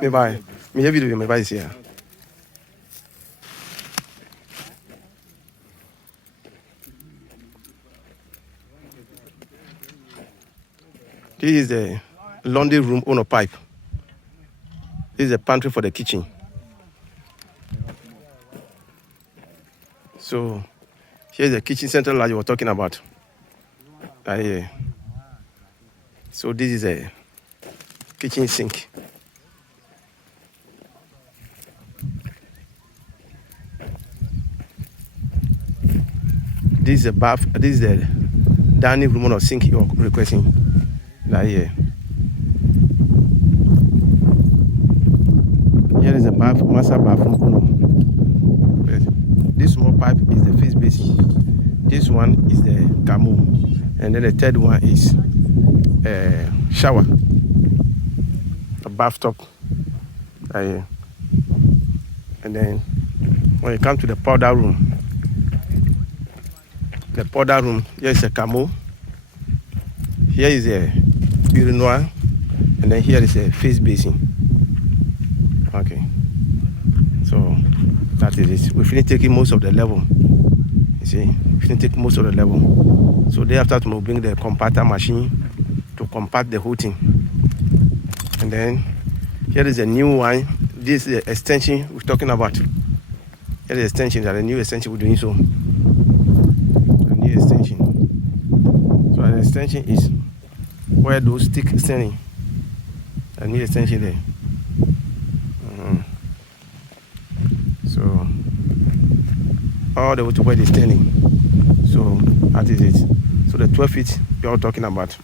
Me buy. Me have video. Me buy this here. This is the laundry room on a pipe. This is a pantry for the kitchen. So here's the kitchen central that you were talking about. Yeah. So this is a kitchen sink. This is a bath. This is the dining room or sink you're requesting. Here. Here is a bath, master bathroom. This small pipe is the face basin. This one is the camo, and then the third one is a shower, a bathtub. Here. And then when you come to the powder room, here is a camo. Here is a urinoir, and then here is a face basin. Okay, so that is it. We finish taking most of the level. You see, we finish taking most of the level. So thereafter, we'll bring the compactor machine to compact the whole thing. And then here is a new one. This is the extension we're talking about. Here is the extension, that the new extension we're doing. So a new extension. So the extension is where those stick standing. A new extension there. So all the way to where they're standing. So that is it. So the 12 feet you're talking about.